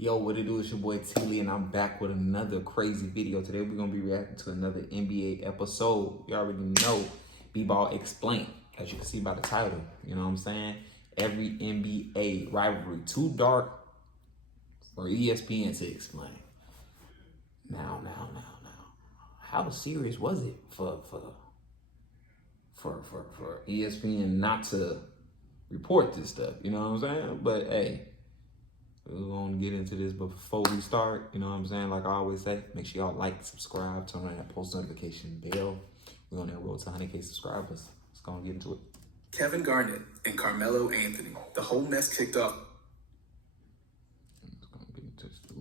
Yo, what it do? It's your boy T-Lee, and I'm back with another crazy video. Today we're gonna be reacting to another NBA episode. You already know, B-Ball Explained, as you can see by the title. You know what I'm saying? Every NBA rivalry too dark for ESPN to explain. Now. How serious was it for ESPN not to report this stuff? You know what I'm saying? But hey, we're gonna get into this, but before we start, you know what I'm saying, like I always say, make sure y'all like, subscribe, turn on that post notification bell. We're on that road to 100K subscribers. Let's go and get into it. Kevin Garnett and Carmelo Anthony. The whole mess kicked off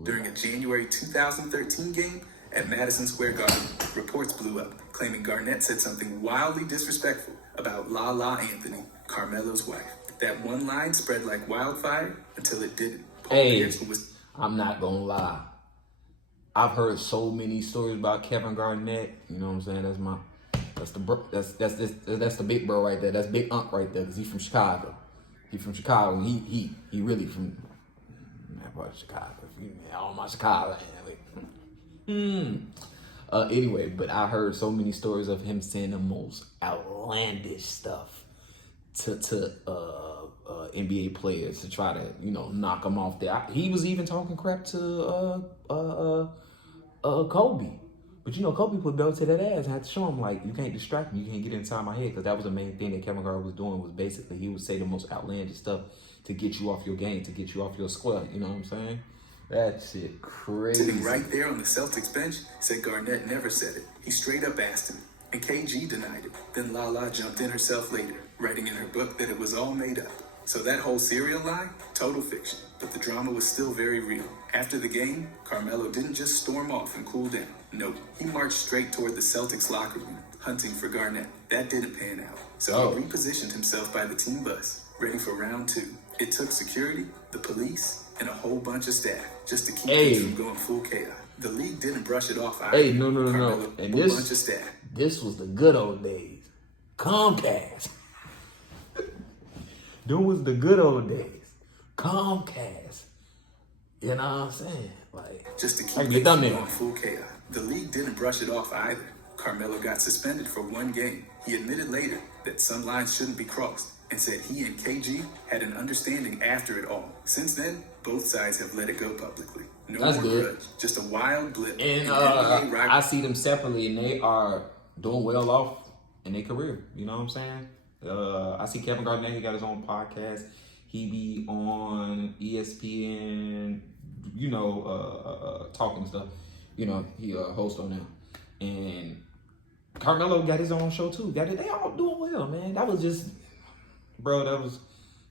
during a January 2013 game at Madison Square Garden. Reports blew up, claiming Garnett said something wildly disrespectful about La Anthony, Carmelo's wife. That one line spread like wildfire until it didn't. Hey, I'm not gonna lie. I've heard so many stories about Kevin Garnett. You know what I'm saying? That's the big bro right there. That's Big Unc right there, because he's from Chicago. He's from Chicago. And he really from that part of Chicago. All my Chicago. Anyway, but I heard so many stories of him saying the most outlandish stuff to NBA players to try to, knock them off there. He was even talking crap to Kobe. But Kobe put belt to that ass and had to show him, like, you can't distract me, you can't get inside my head, because that was the main thing that Kevin Garnett was doing, was basically he would say the most outlandish stuff to get you off your game, to get you off your square. You know what I'm saying? That shit crazy. Sitting right there on the Celtics bench, said Garnett never said it. He straight up asked him, and KG denied it. Then La jumped in herself later, writing in her book that it was all made up. So that whole serial lie, total fiction. But the drama was still very real. After the game, Carmelo didn't just storm off and cool down. No, he marched straight toward the Celtics locker room, hunting for Garnett. That didn't pan out. So he repositioned himself by the team bus, ready for round two. It took security, the police, and a whole bunch of staff just to keep things from going full chaos. The league didn't brush it off either. Hey, no. And bunch of staff. This was the good old days. Comcast. Them was the good old days. Comcast. You know what I'm saying? Like, just to keep things from going full chaos. The league didn't brush it off either. Carmelo got suspended for one game. He admitted later that some lines shouldn't be crossed, and said he and KG had an understanding after it all. Since then, both sides have let it go publicly. No more grudge, just a wild blip. And I see them separately, and they are doing well off in their career. You know what I'm saying? I see Kevin Garnett, he got his own podcast. He be on ESPN, talking stuff. He a host on that. And Carmelo got his own show too. They all doing well, man. That was just, bro, that was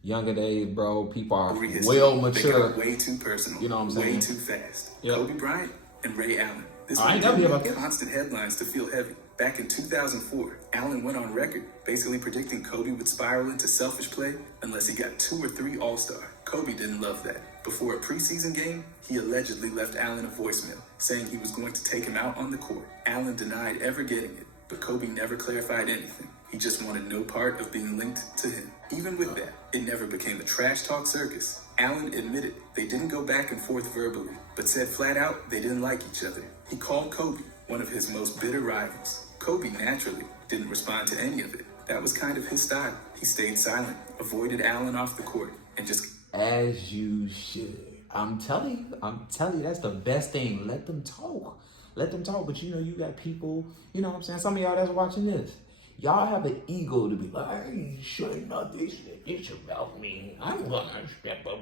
younger days, bro. People are well mature. They got way too personal. You know what I'm saying? Way too fast. Yep. Kobe Bryant and Ray Allen. This one didn't constant headlines to feel heavy. Back in 2004, Allen went on record basically predicting Kobe would spiral into selfish play unless he got 2 or 3 All-Star. Kobe didn't love that. Before a preseason game, he allegedly left Allen a voicemail saying he was going to take him out on the court. Allen denied ever getting it, but Kobe never clarified anything. He just wanted no part of being linked to him. Even with that, it never became a trash talk circus. Allen admitted they didn't go back and forth verbally, but said flat out they didn't like each other. He called Kobe one of his most bitter rivals. Kobe naturally didn't respond to any of it. That was kind of his style. He stayed silent, avoided Allen off the court, and just... As you should. I'm telling you, that's the best thing. Let them talk. Let them talk. But you got people, you know what I'm saying? Some of y'all that's watching this, y'all have an ego to be like, I ain't sure nothing this about me. I'm gonna step up.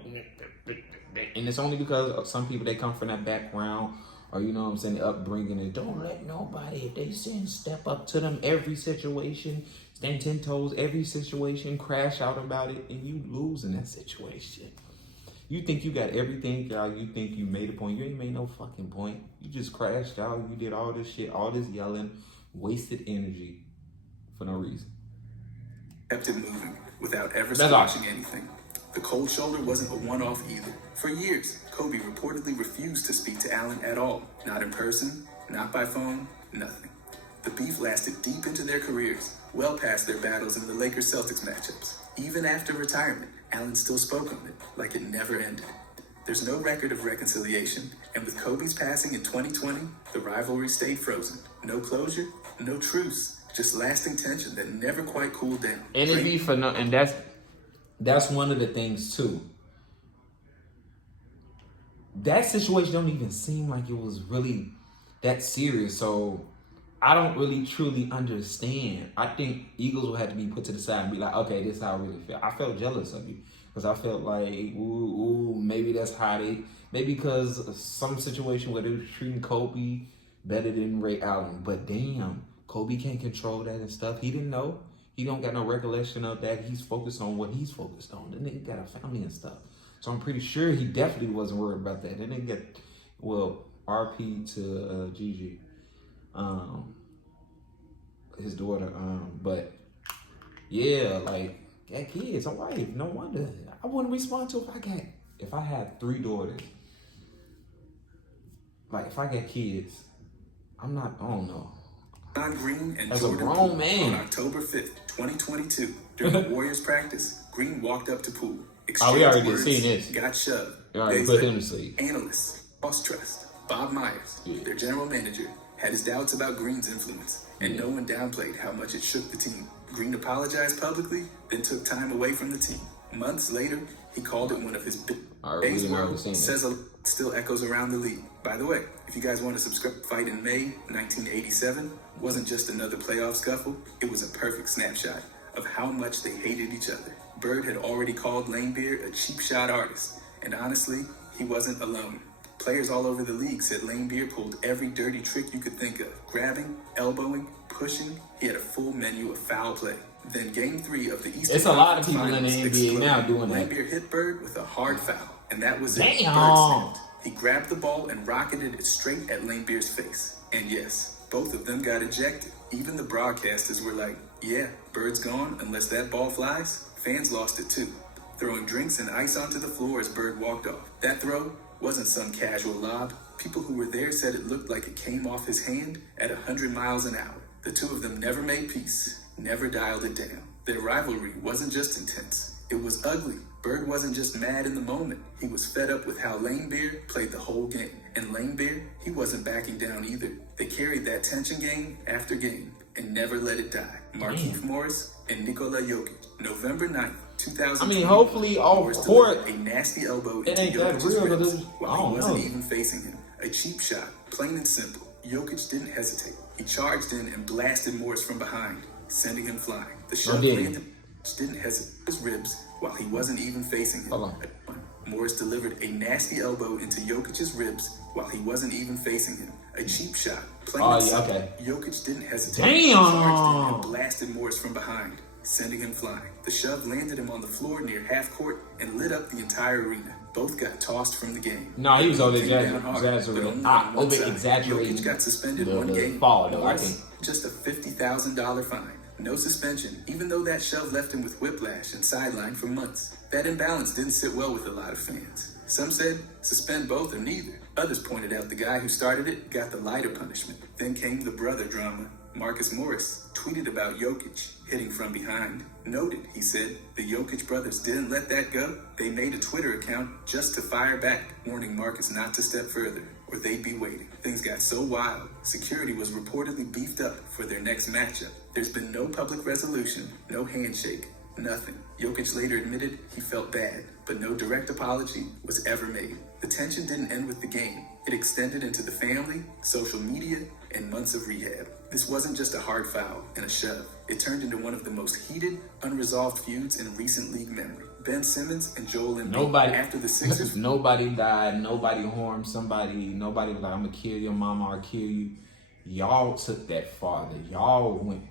And it's only because some people, they come from that background, or the upbringing, and don't let nobody, if they sin, step up to them every situation, stand 10 toes every situation, crash out about it, and you lose in that situation. You think you got everything, y'all. You think you made a point. You ain't made no fucking point. You just crashed out. You did all this shit, all this yelling, wasted energy for no reason. Kept it moving without ever squashing anything. The cold shoulder wasn't a one-off either. For years, Kobe reportedly refused to speak to Allen at all. Not in person, not by phone, nothing. The beef lasted deep into their careers, well past their battles in the Lakers-Celtics matchups. Even after retirement, Allen still spoke on it like it never ended. There's no record of reconciliation, and with Kobe's passing in 2020, the rivalry stayed frozen. No closure, no truce, just lasting tension that never quite cooled down. And it be for no, and that's one of the things too. That situation don't even seem like it was really that serious. So I don't really truly understand. I think Eagles will have to be put to the side and be like, okay, this is how I really feel. I felt jealous of you because I felt like, maybe that's how maybe because of some situation where they were treating Kobe better than Ray Allen. But damn, Kobe can't control that and stuff. He didn't know. He don't got no recollection of that. He's focused on what he's focused on. The nigga got a family and stuff. So I'm pretty sure he definitely wasn't worried about that. Then they get, RP to Gigi, his daughter. But yeah, like, got kids, a wife. No wonder. I wouldn't respond to if I had 3 daughters. Like, if I got kids, I don't know. John Green and As Jordan a grown Poole man. On October 5th, 2022, during the Warriors practice, Green walked up to Poole. We already seen this. Got shoved. You already put him to sleep. Analysts, Boss Trust, Bob Myers, their general manager, had his doubts about Green's influence, and no one downplayed how much it shook the team. Green apologized publicly, then took time away from the team. Months later, he called it one of his big days. Says still echoes around the league. By the way, if you guys want to subscribe, fight in May 1987 wasn't just another playoff scuffle. It was a perfect snapshot of how much they hated each other. Bird had already called Lanebeard a cheap shot artist, and honestly, he wasn't alone. Players all over the league said Lanebeard pulled every dirty trick you could think of. Grabbing, elbowing, pushing, he had a full menu of foul play. Then Game 3 of the Eastern It's a lot of people Finals in the NBA now doing that. Lanebeard hit Bird with a hard foul, and that was it. Damn. Bird snapped. He grabbed the ball and rocketed it straight at Lanebeard's face. And yes, both of them got ejected. Even the broadcasters were like, yeah, Bird's gone unless that ball flies. Fans lost it too, throwing drinks and ice onto the floor as Bird walked off. That throw wasn't some casual lob. People who were there said it looked like it came off his hand at 100 miles an hour. The two of them never made peace, never dialed it down. Their rivalry wasn't just intense, it was ugly. Bird wasn't just mad in the moment. He was fed up with how Lanebeard played the whole game. And Lanebeard, he wasn't backing down either. They carried that tension game after game and never let it die. Markieff Morris and Nikola Jokic, November 9th, 2000. Hopefully all court, a nasty elbow it into ain't that Jokic's real, ribs but while he wasn't even facing him. A cheap shot, plain and simple. Jokic didn't hesitate. He charged in and blasted Morris from behind, sending him flying. The shot didn't hesitate his ribs while he wasn't even facing him. Morris delivered a nasty elbow into Jokic's ribs while he wasn't even facing him. A cheap shot, plain and simple. Jokic didn't hesitate. He charged in and blasted Morris from behind, sending him flying. The shove landed him on the floor near half court and lit up the entire arena. Both got tossed from the game. No, he was over-exaggerating. Jokic got suspended 1 game. Just a $50,000 fine. No suspension, even though that shove left him with whiplash and sidelined for months. That imbalance didn't sit well with a lot of fans. Some said, suspend both or neither. Others pointed out the guy who started it got the lighter punishment. Then came the brother drama. Marcus Morris tweeted about Jokic hitting from behind. Noted, he said, the Jokic brothers didn't let that go. They made a Twitter account just to fire back, warning Marcus not to step further, or they'd be waiting. Things got so wild, security was reportedly beefed up for their next matchup. There's been no public resolution, no handshake, nothing. Jokic later admitted he felt bad, but no direct apology was ever made. The tension didn't end with the game. It extended into the family, social media, and months of rehab. This wasn't just a hard foul and a shove. It turned into one of the most heated, unresolved feuds in recent league memory. Ben Simmons and Joel Embiid, after the Sixers... Nobody died, nobody harmed somebody, nobody was like, I'm gonna kill your mama or kill you. Y'all took that farther. Y'all went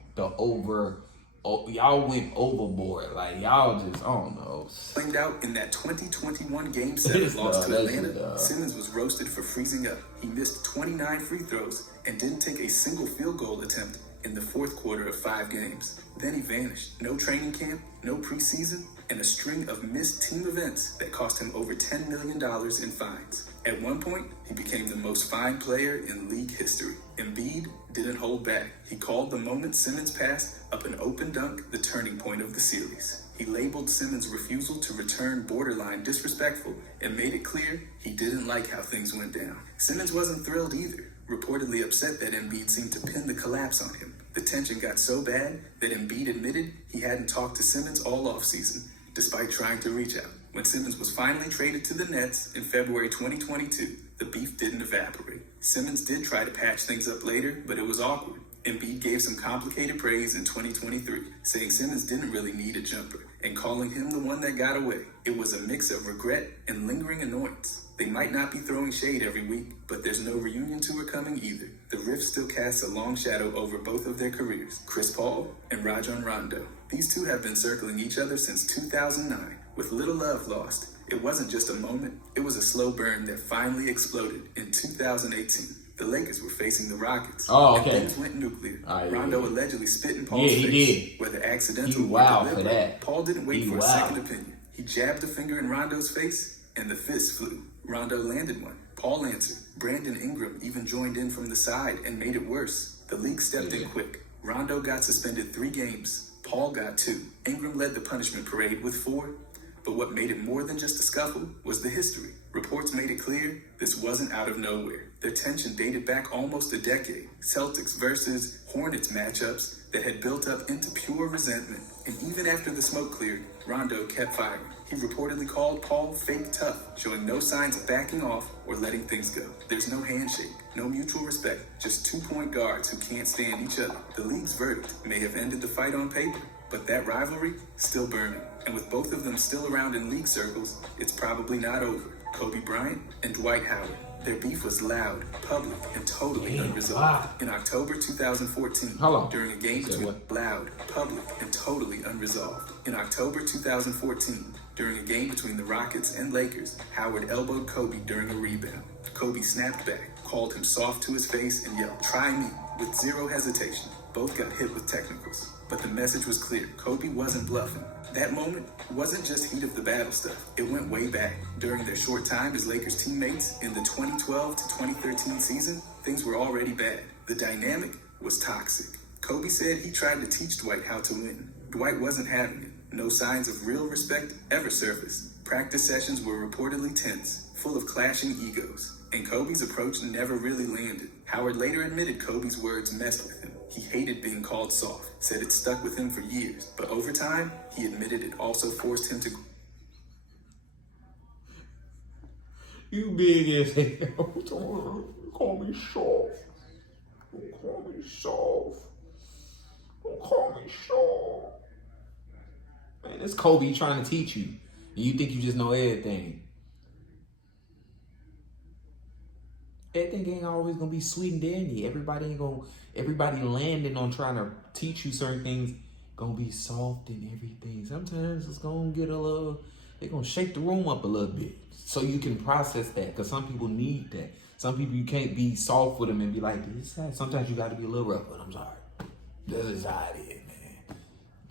overboard. Like, y'all just, I don't know. Flamed out in that 2021 Game 7 loss to Atlanta, Simmons was roasted for freezing up. He missed 29 free throws and didn't take a single field goal attempt in the fourth quarter of 5 games. Then he vanished. No training camp, no preseason, and a string of missed team events that cost him over $10 million in fines. At one point, he became the most fined player in league history. Embiid didn't hold back. He called the moment Simmons passed up an open dunk the turning point of the series. He labeled Simmons' refusal to return borderline disrespectful and made it clear he didn't like how things went down. Simmons wasn't thrilled either, reportedly upset that Embiid seemed to pin the collapse on him. The tension got so bad that Embiid admitted he hadn't talked to Simmons all offseason, despite trying to reach out. When Simmons was finally traded to the Nets in February 2022, the beef didn't evaporate. Simmons did try to patch things up later, but it was awkward. Embiid gave some complicated praise in 2023, saying Simmons didn't really need a jumper, and calling him the one that got away. It was a mix of regret and lingering annoyance. They might not be throwing shade every week, but there's no reunion tour coming either. The rift still casts a long shadow over both of their careers, Chris Paul and Rajon Rondo. These two have been circling each other since 2009, with little love lost. It wasn't just a moment, it was a slow burn that finally exploded in 2018. The Lakers were facing the Rockets, and things went nuclear. Rondo allegedly spit in Paul's face, whether accidental or deliberate. Paul didn't wait for a second opinion. He jabbed a finger in Rondo's face, and the fist flew. Rondo landed one. Paul answered. Brandon Ingram even joined in from the side and made it worse. The league stepped in quick. Rondo got suspended 3 games. Paul got 2. Ingram led the punishment parade with 4. But what made it more than just a scuffle was the history. Reports made it clear this wasn't out of nowhere. Their tension dated back almost a decade. Celtics versus Hornets matchups that had built up into pure resentment. And even after the smoke cleared, Rondo kept firing. He reportedly called Paul fake tough, showing no signs of backing off or letting things go. There's no handshake, no mutual respect, just 2-point guards who can't stand each other. The league's verdict may have ended the fight on paper, but that rivalry still burning. And with both of them still around in league circles, it's probably not over. Kobe Bryant and Dwight Howard. Their beef was loud, public, and totally unresolved. In October 2014, during a game between In October 2014, during a game between the Rockets and Lakers, Howard elbowed Kobe during a rebound. Kobe snapped back, called him soft to his face, and yelled, "Try me," with zero hesitation. Both got hit with technicals, but the message was clear. Kobe wasn't bluffing. That moment wasn't just heat of the battle stuff. It went way back. During their short time as Lakers teammates in the 2012 to 2013 season, things were already bad. The dynamic was toxic. Kobe said he tried to teach Dwight how to win. Dwight wasn't having it. No signs of real respect ever surfaced. Practice sessions were reportedly tense, full of clashing egos, and Kobe's approach never really landed. Howard later admitted Kobe's words messed with him. He hated being called soft, said it stuck with him for years, but over time, he admitted it also forced him to... You big as hell. Don't call me soft. Don't call me soft. Don't call me soft. Man, it's Kobe trying to teach you. And you think you just know everything. Everything ain't always gonna be sweet and dandy. Everybody landing on trying to teach you certain things gonna be soft and everything. Sometimes it's gonna get they're gonna shake the room up a little bit so you can process that, because some people need that. Some people, you can't be soft with them and be like, this. Sometimes you gotta be a little rough, but I'm sorry. This is how it is, man.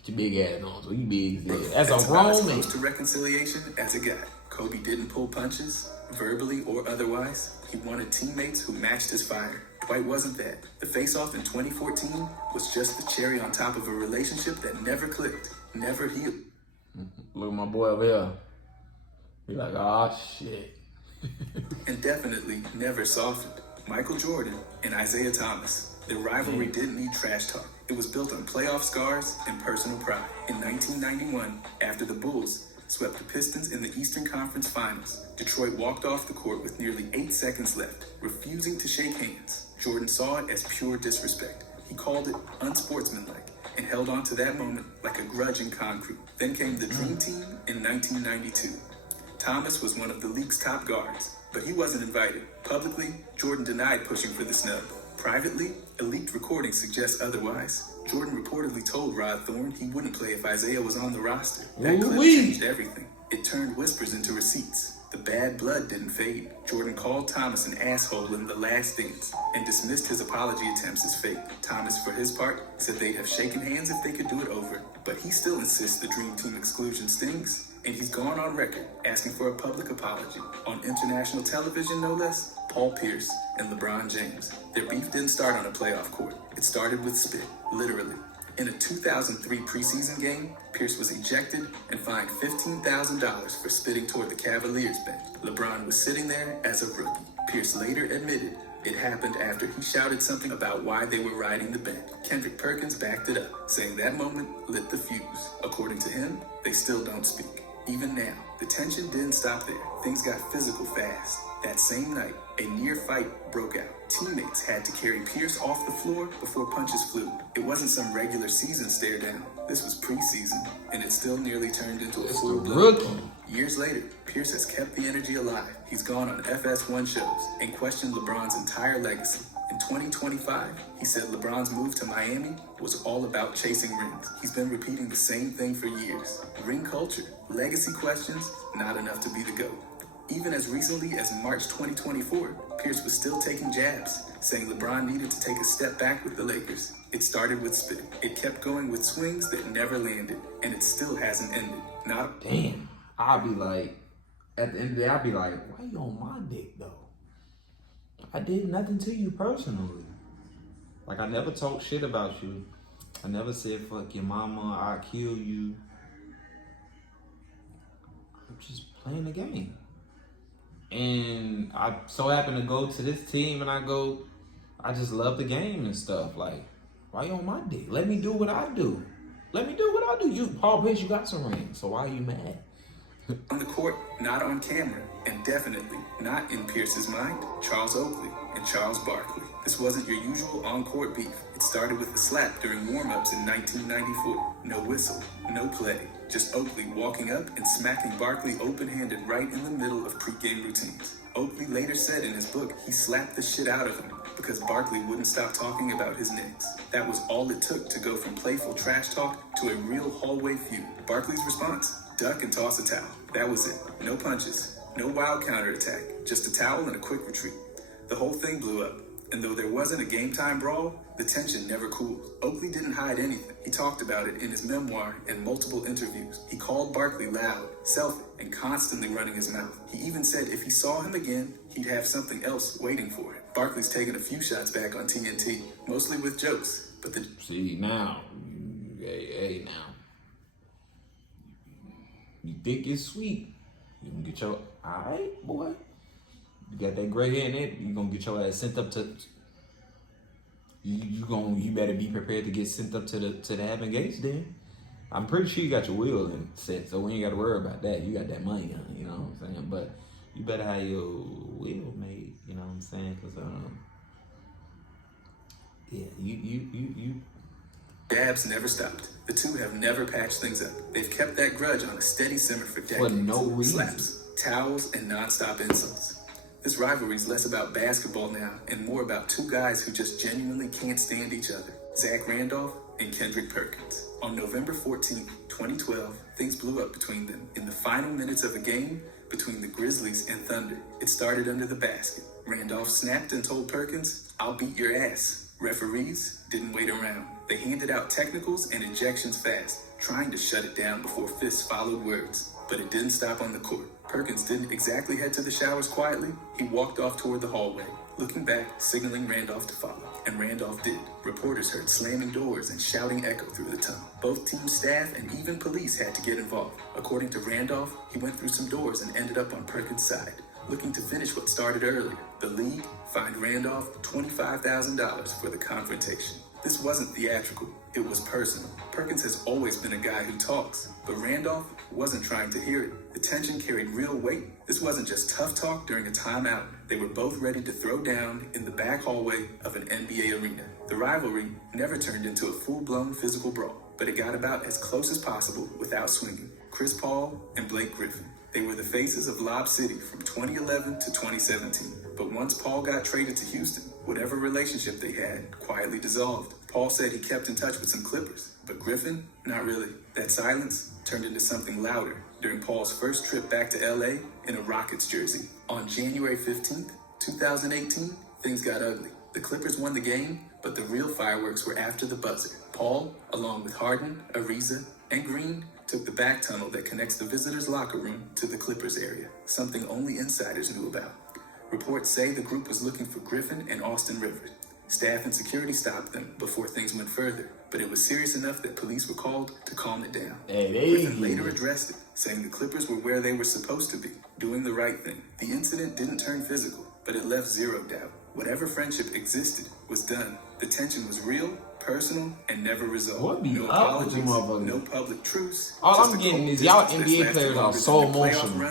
Get your big ass on, so you big as a grown man. Close to reconciliation as it got. Kobe didn't pull punches, verbally or otherwise. He wanted teammates who matched his fire. Dwight wasn't that. The face-off in 2014 was just the cherry on top of a relationship that never clicked, never healed. Look at my boy over here. He like, oh shit. And definitely never softened. Michael Jordan and Isaiah Thomas. Their rivalry didn't need trash talk. It was built on playoff scars and personal pride. In 1991, after the Bulls swept the Pistons in the Eastern Conference Finals, Detroit walked off the court with nearly 8 seconds left, refusing to shake hands. Jordan saw it as pure disrespect. He called it unsportsmanlike and held on to that moment like a grudge in concrete. Then came the Dream Team in 1992. Thomas was one of the league's top guards, but he wasn't invited. Publicly, Jordan denied pushing for the snub. Privately, a leaked recording suggests otherwise. Jordan reportedly told Rod Thorne he wouldn't play if Isaiah was on the roster. That clip changed everything. It turned whispers into receipts. The bad blood didn't fade. Jordan called Thomas an asshole in The Last Dance and dismissed his apology attempts as fake. Thomas, for his part, said they'd have shaken hands if they could do it over, but he still insists the Dream Team exclusion stings, and he's gone on record asking for a public apology. On international television, no less, Paul Pierce and LeBron James. Their beef didn't start on a playoff court. It started with spit, literally. In a 2003 preseason game, Pierce was ejected and fined $15,000 for spitting toward the Cavaliers bench. LeBron was sitting there as a rookie. Pierce later admitted it happened after he shouted something about why they were riding the bench. Kendrick Perkins backed it up, saying that moment lit the fuse. According to him, they still don't speak. Even now, the tension didn't stop there. Things got physical fast. That same night, a near fight broke out. Teammates had to carry Pierce off the floor before punches flew. It wasn't some regular season stare down. This was preseason, and it still nearly turned into a full-blown brawl. Years later, Pierce has kept the energy alive. He's gone on FS1 shows and questioned LeBron's entire legacy. In 2025, he said LeBron's move to Miami was all about chasing rings. He's been repeating the same thing for years. Ring culture, legacy questions, not enough to be the GOAT. Even as recently as March 2024, Pierce was still taking jabs, saying LeBron needed to take a step back with the Lakers. It started with spitting. It kept going with swings that never landed, and it still hasn't ended. Damn, I'll be like, at the end of the day, I'll be like, why you on my dick though? I did nothing to you personally. Like, I never talked shit about you. I never said fuck your mama, I'll kill you. I'm just playing the game. And I so happen to go to this team and I just love the game and stuff. Like, why you on my dick? Let me do what I do. Let me do what I do. You, Paul Pierce, you got some rings, so why are you mad? On the court, not on camera, and definitely not in Pierce's mind, Charles Oakley and Charles Barkley. This wasn't your usual on-court beef. It started with a slap during warm-ups in 1994. No whistle, no play. Just Oakley walking up and smacking Barkley open-handed right in the middle of pregame routines. Oakley later said in his book he slapped the shit out of him because Barkley wouldn't stop talking about his Knicks. That was all it took to go from playful trash talk to a real hallway feud. Barkley's response? Duck and toss a towel. That was it. No punches, no wild counterattack, just a towel and a quick retreat. The whole thing blew up. And though there wasn't a game-time brawl, the tension never cooled. Oakley didn't hide anything. He talked about it in his memoir and multiple interviews. He called Barkley loud, selfish, and constantly running his mouth. He even said if he saw him again, he'd have something else waiting for him. Barkley's taken a few shots back on TNT, mostly with jokes, but the... See, now, hey, now. You think it's sweet. You can get your, all right, boy. You got that gray hair in it, you gonna get your ass sent up to, you better be prepared to get sent up to the heaven gates then. I'm pretty sure you got your will in set, so we ain't gotta worry about that. You got that money on, you know what I'm saying? But you better have your will made, you know what I'm saying? Cause yeah, you Dabs never stopped. The two have never patched things up. They've kept that grudge on a steady simmer for decades. For no reason. Slaps, towels, and nonstop insults. This rivalry is less about basketball now and more about two guys who just genuinely can't stand each other. Zach Randolph and Kendrick Perkins. On November 14th, 2012, things blew up between them in the final minutes of a game between the Grizzlies and Thunder. It started under the basket. Randolph snapped and told Perkins, "I'll beat your ass." Referees didn't wait around. They handed out technicals and ejections fast, trying to shut it down before fists followed words. But it didn't stop on the court. Perkins didn't exactly head to the showers quietly. He walked off toward the hallway, looking back, signaling Randolph to follow. And Randolph did. Reporters heard slamming doors and shouting echo through the tunnel. Both team staff and even police had to get involved. According to Randolph, he went through some doors and ended up on Perkins' side, looking to finish what started earlier. The league fined Randolph $25,000 for the confrontation. This wasn't theatrical, it was personal. Perkins has always been a guy who talks, but Randolph wasn't trying to hear it. The tension carried real weight. This wasn't just tough talk during a timeout. They were both ready to throw down in the back hallway of an NBA arena. The rivalry never turned into a full-blown physical brawl, but it got about as close as possible without swinging. Chris Paul and Blake Griffin. They were the faces of Lob City from 2011 to 2017. But once Paul got traded to Houston, whatever relationship they had quietly dissolved. Paul said he kept in touch with some Clippers, but Griffin, not really. That silence turned into something louder, during Paul's first trip back to LA in a Rockets jersey. On January 15th, 2018, things got ugly. The Clippers won the game, but the real fireworks were after the buzzer. Paul, along with Harden, Ariza, and Green, took the back tunnel that connects the visitors' locker room to the Clippers area, something only insiders knew about. Reports say the group was looking for Griffin and Austin Rivers. Staff and security stopped them before things went further, but it was serious enough that police were called to calm it down. Griffin later addressed it, saying the Clippers were where they were supposed to be, doing the right thing. The incident didn't turn physical, but it left zero doubt. Whatever friendship existed was done. The tension was real, personal, and never resolved. No apologies, no public truce. All I'm getting is y'all NBA players are so emotional.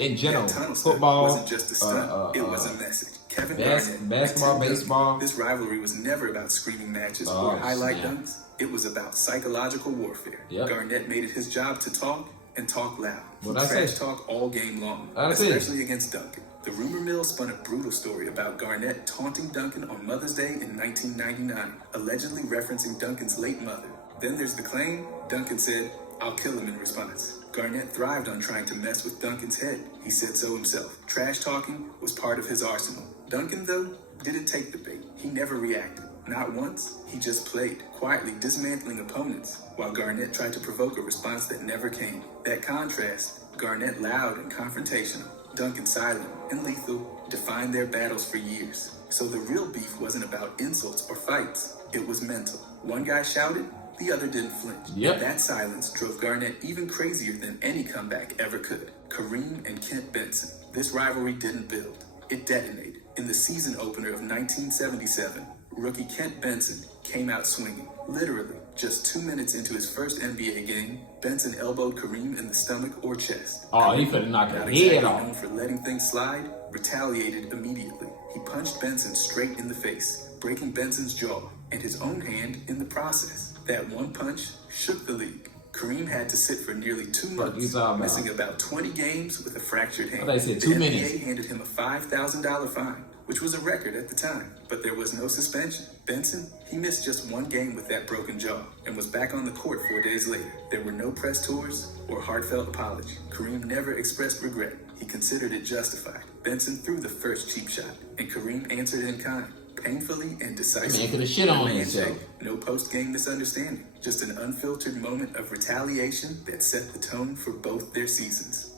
In general, football, wasn't just a stunt, it was a message. Kevin Garnett, basketball, baseball. This rivalry was never about screaming matches or highlight dunks. It was about psychological warfare. Garnett made it his job to talk and talk loud. Trash talk all game long, especially against Duncan. The rumor mill spun a brutal story about Garnett taunting Duncan on Mother's Day in 1999, allegedly referencing Duncan's late mother. Then there's the claim Duncan said, "I'll kill him" in response. Garnett thrived on trying to mess with Duncan's head. He said so himself. Trash talking was part of his arsenal. Duncan, though, didn't take the bait. He never reacted. Not once. He just played, quietly dismantling opponents, while Garnett tried to provoke a response that never came. That contrast, Garnett loud and confrontational, Duncan silent and lethal, defined their battles for years. So the real beef wasn't about insults or fights. It was mental. One guy shouted, the other didn't flinch. And that silence drove Garnett even crazier than any comeback ever could. Kareem and Kent Benson. This rivalry didn't build. It detonated. In the season opener of 1977, rookie Kent Benson came out swinging. Literally, just 2 minutes into his first NBA game, Benson elbowed Kareem in the stomach or chest. Oh, he could have knocked his head off. Known for letting things slide, retaliated immediately. He punched Benson straight in the face, breaking Benson's jaw and his own hand in the process. That one punch shook the league. Kareem had to sit for nearly 2 months, missing about 20 games with a fractured hand. They said 2 minutes. The NBA handed him a $5,000 fine, which was a record at the time, but there was no suspension. Benson, he missed just one game with that broken jaw and was back on the court 4 days later. There were no press tours or heartfelt apology. Kareem never expressed regret. He considered it justified. Benson threw the first cheap shot, and Kareem answered in kind, painfully and decisively. Man could have shit on himself. No post-game misunderstanding, just an unfiltered moment of retaliation that set the tone for both their seasons.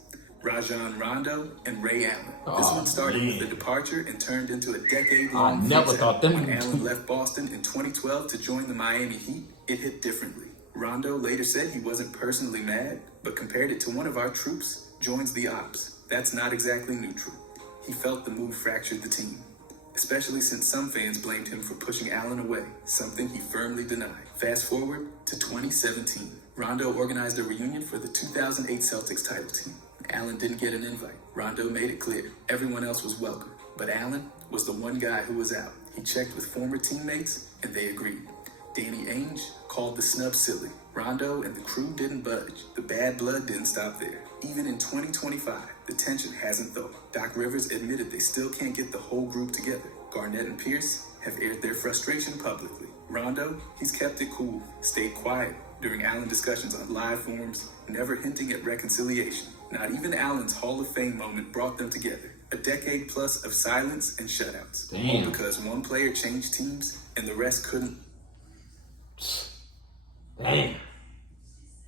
Rajon Rondo and Ray Allen. This one started with a departure and turned into a decade-long I never thought them. When Allen left Boston in 2012 to join the Miami Heat, it hit differently. Rondo later said he wasn't personally mad, but compared it to one of our troops joins the ops. That's not exactly neutral. He felt the move fractured the team, especially since some fans blamed him for pushing Allen away, something he firmly denied. Fast forward to 2017. Rondo organized a reunion for the 2008 Celtics title team. Allen didn't get an invite. Rondo made it clear everyone else was welcome, but Allen was the one guy who was out. He checked with former teammates, and they agreed. Danny Ainge called the snub silly. Rondo and the crew didn't budge. The bad blood didn't stop there. Even in 2025, the tension hasn't though. Doc Rivers admitted they still can't get the whole group together. Garnett and Pierce have aired their frustration publicly. Rondo, he's kept it cool, stayed quiet during Allen discussions on live forums, never hinting at reconciliation. Not even Allen's Hall of Fame moment brought them together. A decade plus of silence and shutouts. All because one player changed teams and the rest couldn't. Damn.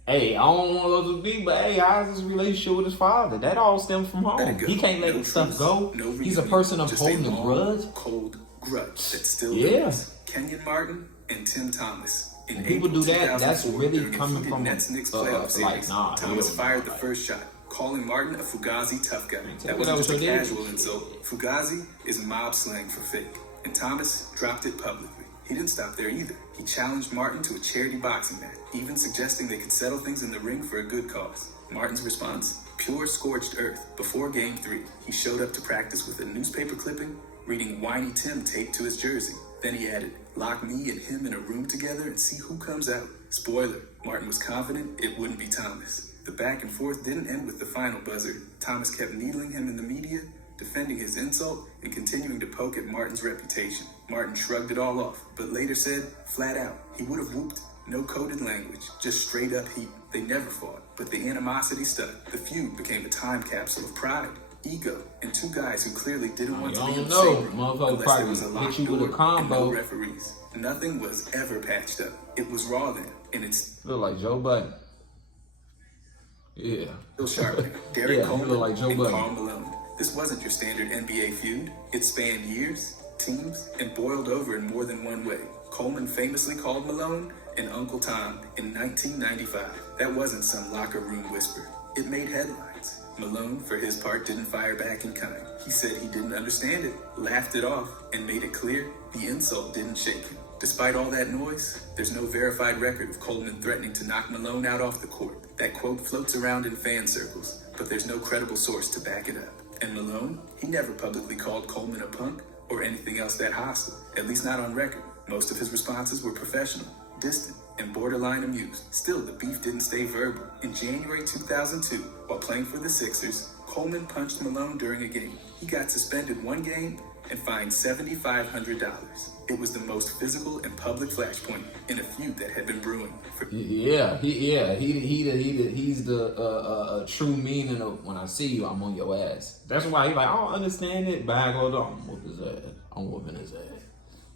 Hey, I don't want to go too deep, but hey, how's his relationship with his father? That all stems from home. He can't let stuff go. He's a person of holding a grudge. Cold grudge that still lives. Kenyon Martin and Tim Thomas. When people do that, that's really coming from Nets-Knicks playoff series. Thomas fired the first shot, calling Martin a Fugazi tough guy. That wasn't just a casual insult. Fugazi is mob slang for fake, and Thomas dropped it publicly. He didn't stop there either. He challenged Martin to a charity boxing match, even suggesting they could settle things in the ring for a good cause. Martin's response? Pure scorched earth. Before Game 3, he showed up to practice with a newspaper clipping, reading Whiny Tim taped to his jersey. Then he added, lock me and him in a room together and see who comes out. Spoiler, Martin was confident it wouldn't be Thomas. The back and forth didn't end with the final buzzer. Thomas kept needling him in the media, defending his insult and continuing to poke at Martin's reputation. Martin shrugged it all off, but later said, flat out, he would have whooped, no coded language, just straight up heat. They never fought, but the animosity stuck. The feud became a time capsule of pride, ego, and two guys who clearly didn't want to be in the same room unless there was a locked door and no referees. Nothing was ever patched up. It was raw then, and it's look like Joe Budden. Yeah. Still sharp. Derek Coleman like and Karl Malone. This wasn't your standard NBA feud. It spanned years, teams, and boiled over in more than one way. Coleman famously called Malone an Uncle Tom in 1995. That wasn't some locker room whisper. It made headlines. Malone, for his part, didn't fire back in kind. He said he didn't understand it, laughed it off, and made it clear the insult didn't shake him. Despite all that noise, there's no verified record of Coleman threatening to knock Malone out off the court. That quote floats around in fan circles, but there's no credible source to back it up. And Malone, he never publicly called Coleman a punk or anything else that hostile, at least not on record. Most of his responses were professional, distant, and borderline amused. Still, the beef didn't stay verbal. In January 2002, while playing for the Sixers, Coleman punched Malone during a game. He got suspended one game and fined $7,500. It was the most physical and public flashpoint in a feud that had been brewing for he's the true meaning of when I see you, I'm on your ass. That's why he's like, I don't understand it, but I go, I'm whooping his ass. I'm whooping his ass.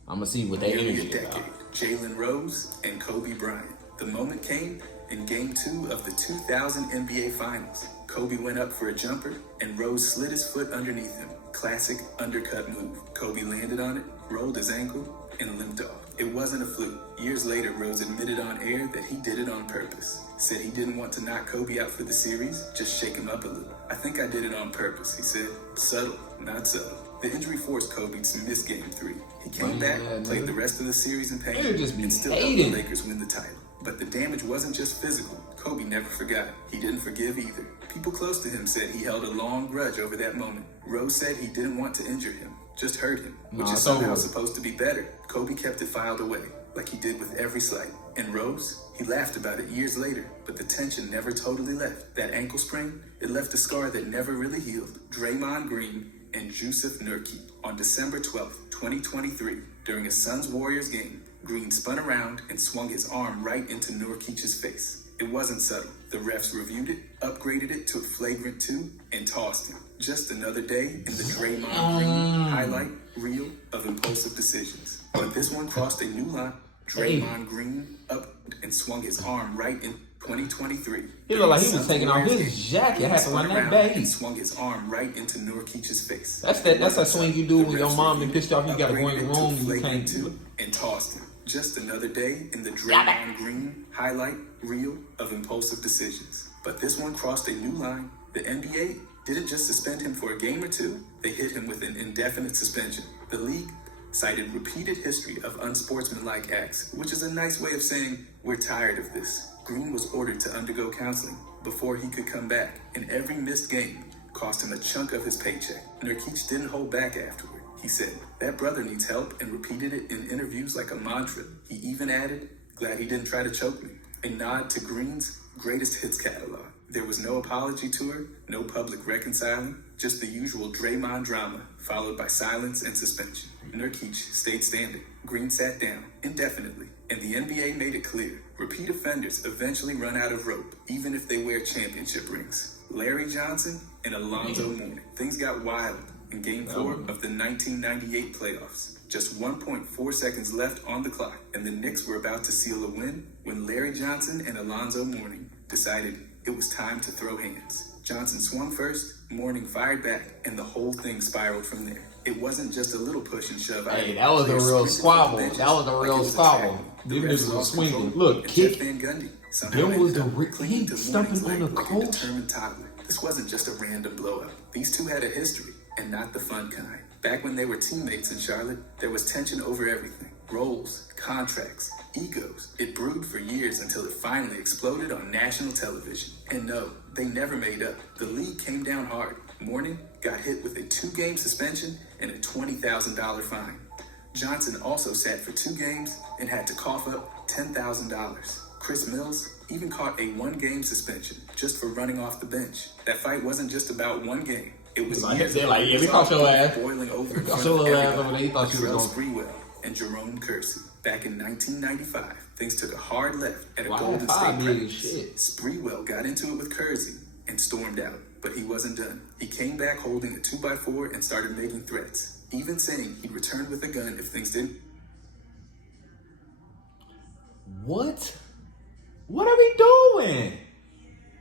I'm gonna see what that energy is about. Jalen Rose and Kobe Bryant. The moment came in Game 2 of the 2000 NBA Finals. Kobe went up for a jumper, and Rose slid his foot underneath him. Classic undercut move. Kobe landed on it, rolled his ankle, and limped off. It wasn't a fluke. Years later, Rose admitted on air that he did it on purpose. Said he didn't want to knock Kobe out for the series, just shake him up a little. I think I did it on purpose, he said. Subtle, not subtle. The injury forced Kobe to miss Game 3. He came back, played the rest of the series in pain, and still helped the Lakers win the title. But the damage wasn't just physical. Kobe never forgot. He didn't forgive either. People close to him said he held a long grudge over that moment. Rose said he didn't want to injure him, just hurt him, which is somehow supposed to be better. Kobe kept it filed away, like he did with every slight. And Rose, he laughed about it years later, but the tension never totally left. That ankle sprain, it left a scar that never really healed. Draymond Green and Jusuf Nurkic. On December 12th, 2023, during a Suns-Warriors game, Green spun around and swung his arm right into Nurkic's face. It wasn't subtle. The refs reviewed it, upgraded it to a flagrant 2, and tossed him. Just another day in the Draymond Green highlight reel of impulsive decisions. But this one crossed a new line. Draymond Green up and swung his arm right in 2023. He looked like he was taking off his jacket. Had to run that back. He swung his arm right into Nurkic's face. That's that swing you do when your mom been pissed off. You gotta go in your room and you can't do it. And tossed him. Just another day in the Draymond Green highlight reel of impulsive decisions. But this one crossed a new line. The NBA didn't just suspend him for a game or two. They hit him with an indefinite suspension. The league cited repeated history of unsportsmanlike acts, which is a nice way of saying, we're tired of this. Green was ordered to undergo counseling before he could come back, and every missed game cost him a chunk of his paycheck. Nurkic didn't hold back afterward. He said, that brother needs help, and repeated it in interviews like a mantra. He even added, glad he didn't try to choke me. A nod to Green's greatest hits catalog. There was no apology tour, no public reconciling, just the usual Draymond drama, followed by silence and suspension. Nurkic stayed standing. Green sat down indefinitely, and the NBA made it clear. Repeat offenders eventually run out of rope, even if they wear championship rings. Larry Johnson and Alonzo Mourning. Things got wild in Game 4 of the 1998 playoffs. Just 1.4 seconds left on the clock, and the Knicks were about to seal a win when Larry Johnson and Alonzo Mourning decided it was time to throw hands. Johnson swung first, Mourning fired back, and the whole thing spiraled from there. It wasn't just a little push and shove. Hey, that was a real squabble. That was a real squabble. Them niggas was swinging. Look, kick. Them was the he stumping on the coach. Determined toddler. This wasn't just a random blow up. These two had a history, and not the fun kind. Back when they were teammates in Charlotte, there was tension over everything. Roles, contracts, egos. It brewed for years until it finally exploded on national television. And no, they never made up. The league came down hard. Mourning got hit with a 2-game suspension and a $20,000 fine. Johnson also sat for 2 games and had to cough up $10,000. Chris Mills even caught a 1-game suspension just for running off the bench. That fight wasn't just about one game. It was they're like, yeah, we caught your ass. Boiling over. Caught your little ass over there. He thought you was going. Sprewell and Jerome Kersey. Back in 1995, things took a hard left at a Golden State practice. Sprewell got into it with Kersey and stormed out, but he wasn't done. He came back holding a 2x4 and started making threats, even saying he'd return with a gun if things didn't. What? What are we doing?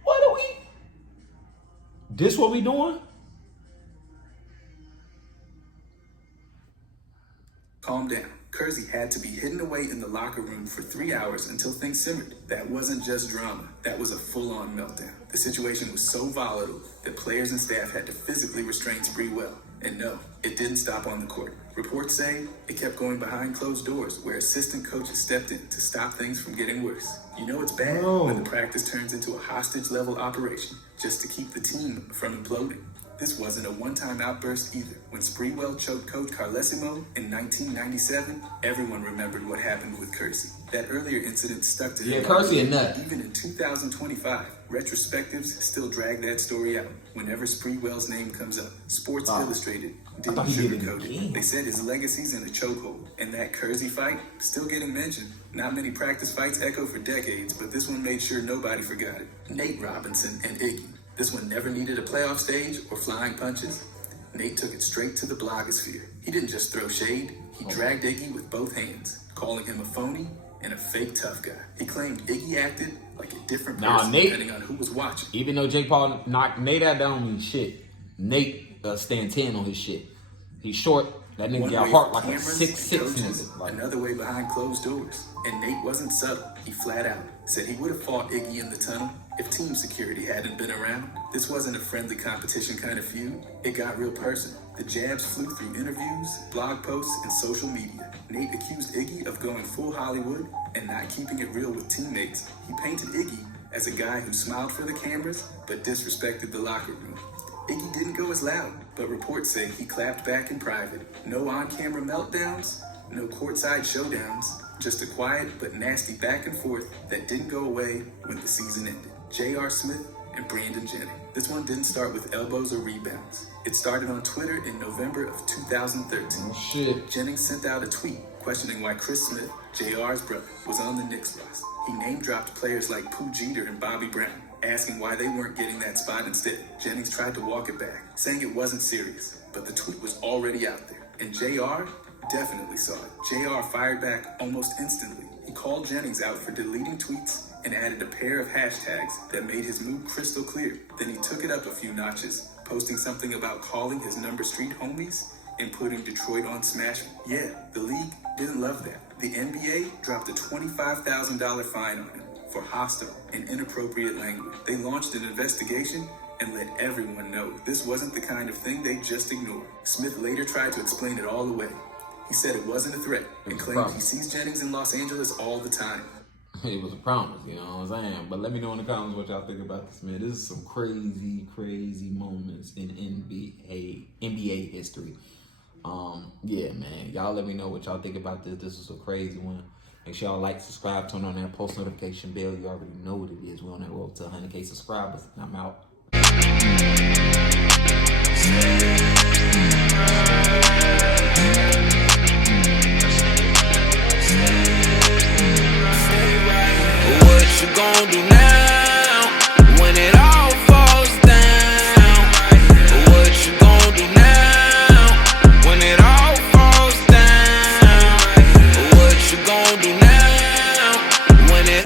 What are we? This what we doing? Calm down. Kersey had to be hidden away in the locker room for 3 hours until things simmered. That wasn't just drama. That was a full-on meltdown. The situation was so volatile that players and staff had to physically restrain Sprewell. And no, it didn't stop on the court. Reports say it kept going behind closed doors where assistant coaches stepped in to stop things from getting worse. You know it's bad when the practice turns into a hostage-level operation just to keep the team from imploding. This wasn't a one-time outburst either. When Sprewell choked Coach Carlesimo in 1997, everyone remembered what happened with Kersey. That earlier incident stuck to him. Yeah, Kersey a nut. Even in 2025, retrospectives still drag that story out whenever Sprewell's name comes up. Sports Illustrated didn't sugarcoat it. They said his legacy's in a chokehold. And that Kersey fight, still getting mentioned. Not many practice fights echo for decades, but this one made sure nobody forgot it. Nate Robinson and Iggy. This one never needed a playoff stage or flying punches. Nate took it straight to the blogosphere. He didn't just throw shade, he dragged Iggy with both hands, calling him a phony and a fake tough guy. He claimed Iggy acted like a different person depending on who was watching. Even though Jake Paul knocked Nate out, that don't mean shit. Nate stand 10 on his shit. He's short. That nigga got heart like a 6'6 nigga. Another way behind closed doors. And Nate wasn't subtle. He flat out said he would have fought Iggy in the tunnel if team security hadn't been around. This wasn't a friendly competition kind of feud. It got real personal. The jabs flew through interviews, blog posts, and social media. Nate accused Iggy of going full Hollywood and not keeping it real with teammates. He painted Iggy as a guy who smiled for the cameras but disrespected the locker room. Iggy didn't go as loud, but reports say he clapped back in private. No on-camera meltdowns, no courtside showdowns, just a quiet but nasty back and forth that didn't go away when the season ended. J.R. Smith and Brandon Jennings. This one didn't start with elbows or rebounds. It started on Twitter in November of 2013. Oh, shit. Jennings sent out a tweet questioning why Chris Smith, J.R.'s brother, was on the Knicks roster. He name-dropped players like Pooh Jeter and Bobby Brown, asking why they weren't getting that spot instead. Jennings tried to walk it back, saying it wasn't serious, but the tweet was already out there. And J.R. definitely saw it. J.R. fired back almost instantly. He called Jennings out for deleting tweets and added a pair of hashtags that made his mood crystal clear. Then he took it up a few notches, posting something about calling his number street homies and putting Detroit on Smash. Yeah, the league didn't love that. The NBA dropped a $25,000 fine on him for hostile and inappropriate language. They launched an investigation and let everyone know this wasn't the kind of thing they just ignored. Smith later tried to explain it all away. He said it wasn't a threat and claimed he sees Jennings in Los Angeles all the time. It was a promise, you know what I'm saying? But let me know in the comments what y'all think about this, man. This is some crazy, crazy moments in NBA history. Yeah, man. Y'all let me know what y'all think about this. This is a crazy one. Make sure y'all like, subscribe, turn on that post notification bell. You already know what it is. We're on that road to 100K subscribers. And I'm out. What you gonna do now?